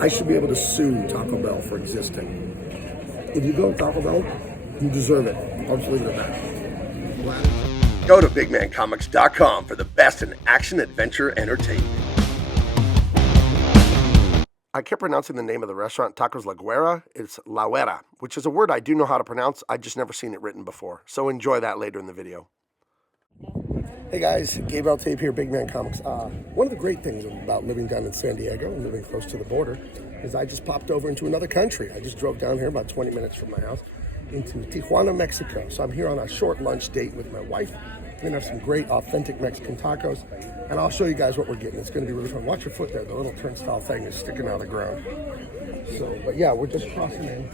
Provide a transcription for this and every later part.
I should be able to sue Taco Bell for existing. If you go to Taco Bell, you deserve it. I'll just leave it at that. Go to bigmancomics.com for the best in action adventure entertainment. I kept pronouncing the name of the restaurant, Tacos La Guera. It's La Guera, which is a word I do know how to pronounce. I just never seen it written before. So enjoy that later in the video. Hey guys, Gabe Eltaeb here, Big Man Comics. One of the great things about living down in San Diego and living close to the border is I just popped over into another country. I just drove down here about 20 minutes from my house into Tijuana, Mexico. So I'm here on a short lunch date with my wife. We're gonna have some great authentic Mexican tacos, and I'll show you guys what we're getting. It's gonna be really fun. Watch your foot there, the little turnstile thing is sticking out of the ground. So, but yeah, we're just crossing in.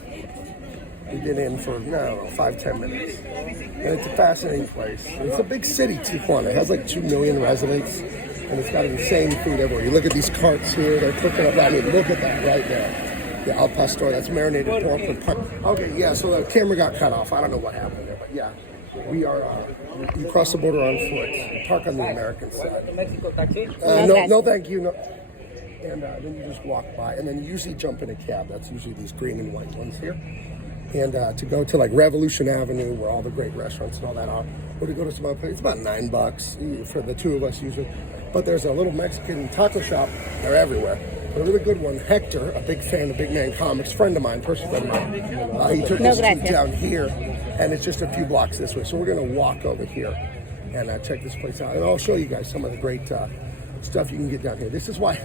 We've been in for, I don't know, 5-10 minutes. And it's a fascinating place. It's a big city, Tijuana. It has like 2 million residents, and it's got insane food everywhere. You look at these carts here, they're cooking up. I mean, look at that right there. The al pastor, that's marinated pork with okay, yeah, so the camera got cut off. I don't know what happened there, but yeah. We are, you cross the border on foot. You park on the American side. No, thank you. No. And then you just walk by, and then you usually jump in a cab. That's usually these green and white ones here. And to go to like Revolution Avenue, where all the great restaurants and all that are, or to go to some other place, it's about $9 for the two of us usually. But there's a little Mexican taco shop. They're everywhere. But a really good one, Hector, a big fan of Big Man Comics, friend of mine, personal friend of mine. He took us down here, and it's just a few blocks this way. So we're going to walk over here and check this place out. And I'll show you guys some of the great stuff you can get down here. This is why,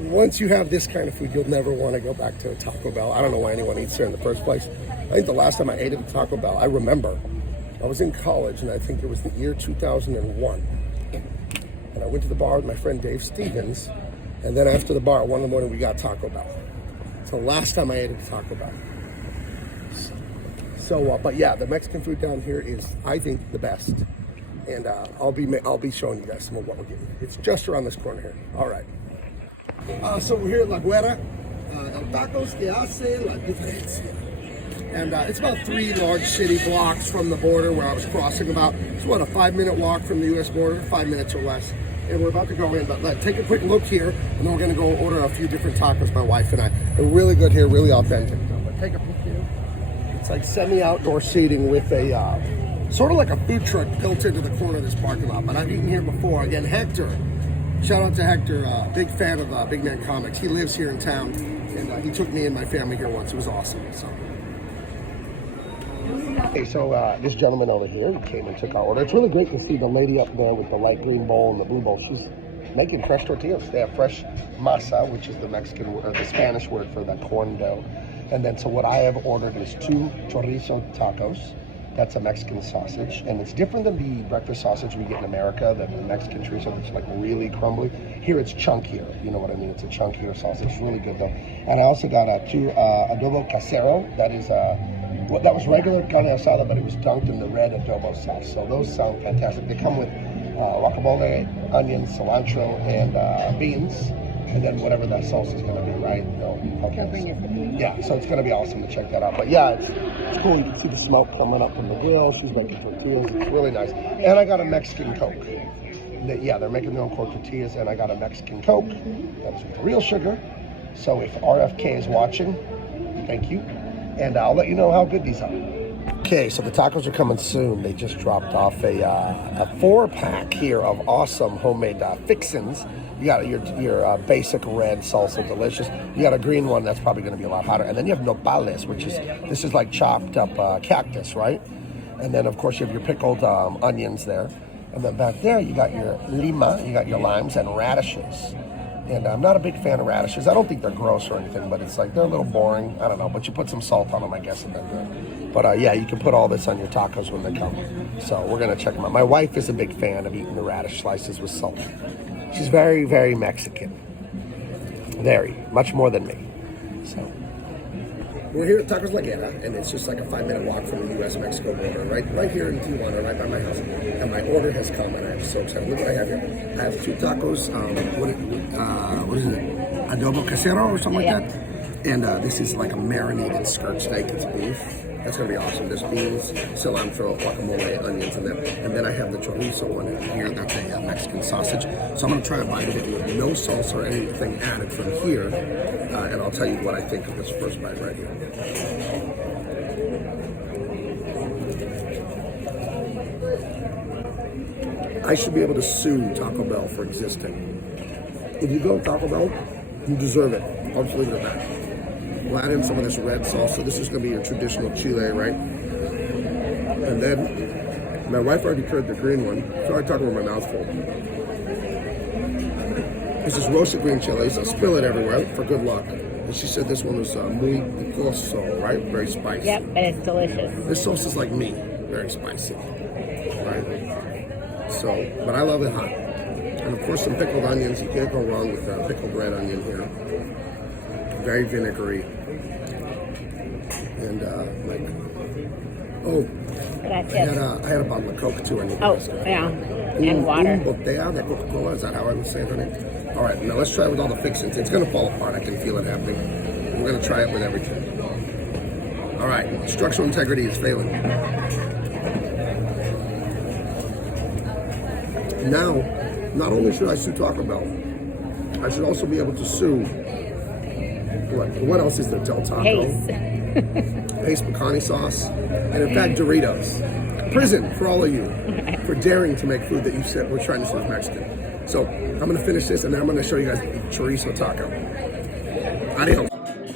once you have this kind of food, you'll never want to go back to a Taco Bell. I don't know why anyone eats there in the first place. I think the last time I ate at a Taco Bell, I remember, I was in college, and I think it was the year 2001. And I went to the bar with my friend Dave Stevens, and then after the bar, at 1 in the morning, we got Taco Bell. So last time I ate at Taco Bell. So, but yeah, the Mexican food down here is, I think, the best. And I'll be showing you guys some of what we're getting. It's just around this corner here. All right. So we're here at La Guera, El Tacos que hace la diferencia. And it's about 3 large city blocks from the border where I was crossing about. It's what, a 5-minute walk from the U.S. border, 5 minutes or less. And we're about to go in, but let's take a quick look here, and then we're going to go order a few different tacos, my wife and I. They're really good here, really authentic. But take a peek here. It's like semi-outdoor seating with a, sort of like a food truck built into the corner of this parking lot. But I've eaten here before. Again, Hector. Shout out to Hector, big fan of Big Man Comics. He lives here in town, and he took me and my family here once. It was awesome. So. Okay, so this gentleman over here, he came and took our order. It's really great to see the lady up there with the light green bowl and the blue bowl. She's making fresh tortillas. They have fresh masa, which is the Mexican or the Spanish word for the corn dough. And then, so what I have ordered is 2 chorizo tacos. That's a Mexican sausage, and it's different than the breakfast sausage we get in America, the Mexican chorizo that's like really crumbly. Here it's chunkier, you know what I mean? It's a chunkier sausage, it's really good though. And I also got 2 adobo casero. That is well, that was regular carne asada, but it was dunked in the red adobo sauce. So those sound fantastic. They come with guacamole, onions, cilantro, and beans. And then whatever that sauce is going to be, right? Yeah, so it's going to be awesome to check that out. But yeah, it's cool. You can see the smoke coming up from the grill. She's making tortillas. It's really nice. And I got a Mexican Coke. Yeah, they're making their own corn tortillas, and I got a Mexican Coke. That's with real sugar. So if RFK is watching, thank you. And I'll let you know how good these are. Okay, so the tacos are coming soon. They just dropped off a 4-pack here of awesome homemade fixins. You got your basic red salsa, delicious. You got a green one that's probably going to be a lot hotter. And then you have nopales, this is like chopped up cactus, right? And then, of course, you have your pickled onions there. And then back there, you got your lima, you got your limes and radishes. And I'm not a big fan of radishes. I don't think they're gross or anything, but it's like they're a little boring. I don't know, but you put some salt on them, I guess, and they're good. But yeah, you can put all this on your tacos when they come. So we're going to check them out. My wife is a big fan of eating the radish slices with salt. She's very, very Mexican. Very, much more than me. So we're here at Tacos La Guera, and it's just like a 5-minute walk from the U.S.-Mexico border, right here in Tijuana, right by my house. And my order has come, and I'm so excited. Look what I have here. I have 2 tacos. What is it? Adobo casero or something like that. And this is like a marinated skirt steak. It's beef. That's gonna be awesome. There's beans, cilantro, guacamole, onions, and then I have the chorizo one here. That's a Mexican sausage. So I'm gonna try a bite of it with no sauce or anything added from here, and I'll tell you what I think of this first bite right here. I should be able to sue Taco Bell for existing. If you go to Taco Bell, you deserve it. I'll just leave it at that. We'll add in some of this red salsa. This is going to be your traditional chile, right? And then, my wife already curd the green one, so I talk about my mouth full. This is roasted green chilies. I'll spill it everywhere for good luck. And she said this one was muy picoso, right? Very spicy. Yep, and it's delicious. This sauce is like me, very spicy, right? So, but I love it hot. And of course, some pickled onions. You can't go wrong with pickled red onion here. Very vinegary. And I had a bottle of Coke too. Yeah, and water. Botella de Coca-Cola, is that how I would say her name? All right, now let's try it with all the fixings. It's gonna fall apart, I can feel it happening. We're gonna try it with everything. All right, structural integrity is failing. Now, not only should I sue Taco Bell, I should also be able to sue, what else is there? Del Taco? Pace pecani sauce, and in fact Doritos. Prison for all of you for daring to make food that you said we're trying to serve Mexican. So I'm gonna finish this and then I'm gonna show you guys the chorizo taco. Adios.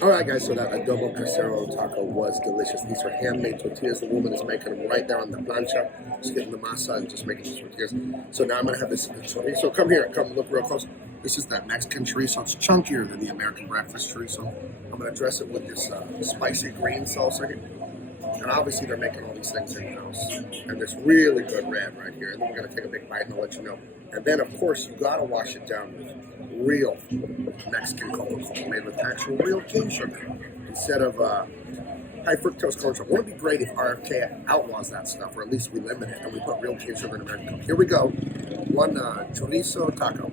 All right, guys, so that adobo casero taco was delicious. These are handmade tortillas. The woman is making them right there on the plancha. Just getting the masa and just making the tortillas. So now I'm gonna have this chorizo. Come here, come look real close. This is that Mexican chorizo. It's chunkier than the American breakfast chorizo. I'm gonna dress it with this spicy green salsa here. And obviously they're making all these things in-house. And this really good red right here. And then we're gonna take a big bite and I'll let you know. And then of course you gotta wash it down with real Mexican Coca-Cola made with actual real cane sugar instead of high fructose corn syrup. Wouldn't it be great if RFK outlaws that stuff, or at least we limit it and we put real cane sugar in American Coke? Here we go. One chorizo taco.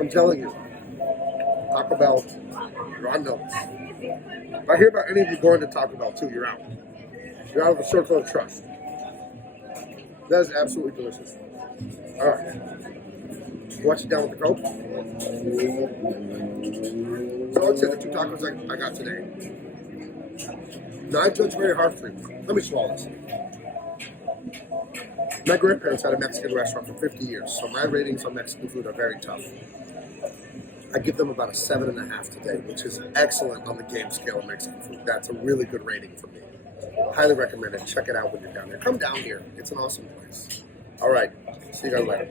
I'm telling you, Taco Bell, you're on notes. If I hear about any of you going to Taco Bell too, you're out. You're out of the circle of trust. That is absolutely delicious. All right. Watch it down with the Coke. So let's say the two tacos I got today. Now I judge very harshly. Let me swallow this. My grandparents had a Mexican restaurant for 50 years, so my ratings on Mexican food are very tough. I give them about a 7.5 today, which is excellent on the Gabe scale of Mexican food. That's a really good rating for me. Highly recommend it. Check it out when you're down there. Come down here. It's an awesome place. All right. See you guys later.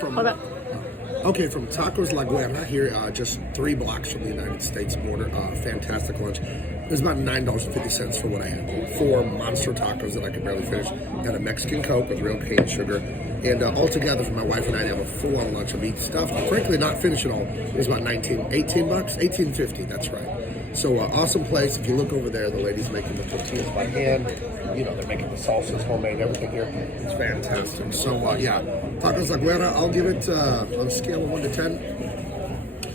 From Tacos La Guerra here, just 3 blocks from the United States border. Fantastic lunch. It was about $9.50 for what I had. 4 monster tacos that I could barely finish. And a Mexican Coke with real cane sugar. And altogether for my wife and I to have a full-on lunch of meat stuff. Frankly, not finish it all. It was about $18 bucks? $18.50, that's right. So awesome place. If you look over there, the lady's making the tortillas by hand. You know, they're making the salsas, homemade, everything here. It's fantastic. So yeah, Tacos La Guerra, I'll give it on a scale of 1 to 10.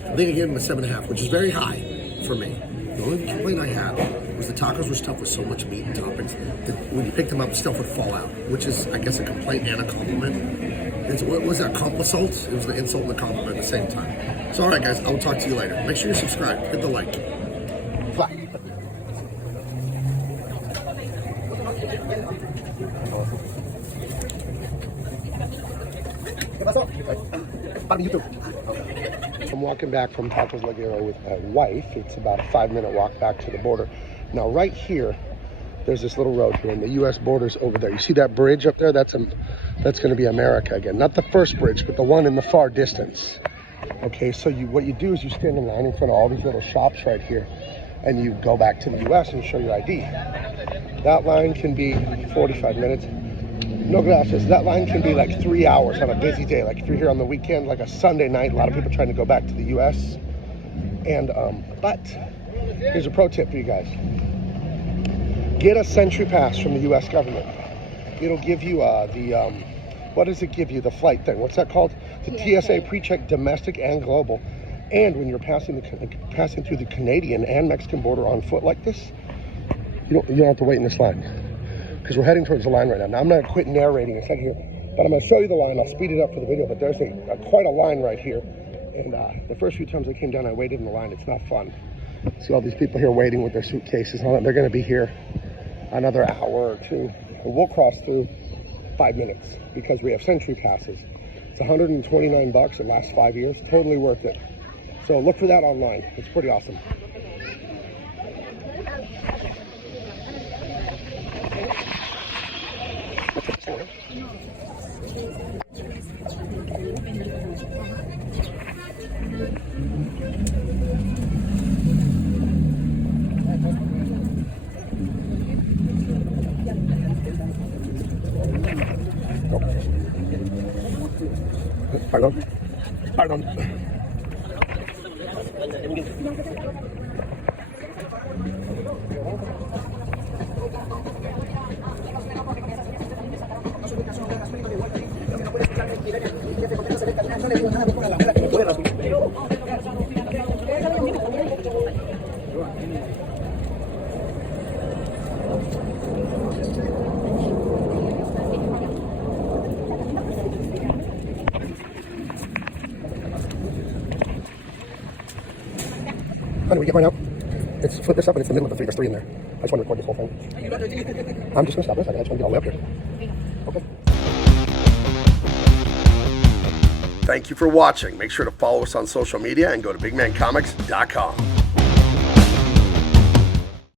I think I gave them a 7.5, which is very high for me. The only complaint I had was the tacos were stuffed with so much meat and toppings that when you picked them up, stuff would fall out, which is, I guess, a complaint and a compliment. What was that, compliment? It was the insult and the compliment at the same time. So all right, guys, I will talk to you later. Make sure you subscribe. Hit the like. Bye. I'm walking back from Tacos La Guerra with my wife. It's about a 5-minute walk back to the border. Now right here, there's this little road here, and the U.S. border's over there. You see that bridge up there? That's going to be America again. Not the first bridge, but the one in the far distance. Okay, so what you do is you stand in line in front of all these little shops right here, and you go back to the U.S. and show your ID. That line can be 45 minutes. No gracias. That line can be like 3 hours on a busy day. Like if you're here on the weekend, like a Sunday night, a lot of people trying to go back to the U.S. And, but here's a pro tip for you guys. Get a Century Pass from the U.S. government. It'll give you what does it give you? The flight thing. What's that called? The TSA PreCheck domestic and global. And when you're passing through the Canadian and Mexican border on foot like this, you don't have to wait in this line, because we're heading towards the line right now. Now I'm going to quit narrating a second here, but I'm going to show you the line. I'll speed it up for the video, but there's quite a line right here. And the first few times I came down, I waited in the line. It's not fun. See all these people here waiting with their suitcases on it. They're going to be here another hour or two. And we'll cross through 5 minutes because we have century passes. It's $129. It lasts 5 years. Totally worth it. So look for that online. It's pretty awesome. Pardon. How do we get mine out? It's flip this up and it's the middle of the 3. There's 3 in there. I just want to record this whole thing. I'm just going to stop this. I just want to get all the way up here. Okay. Thank you for watching. Make sure to follow us on social media and go to bigmancomics.com.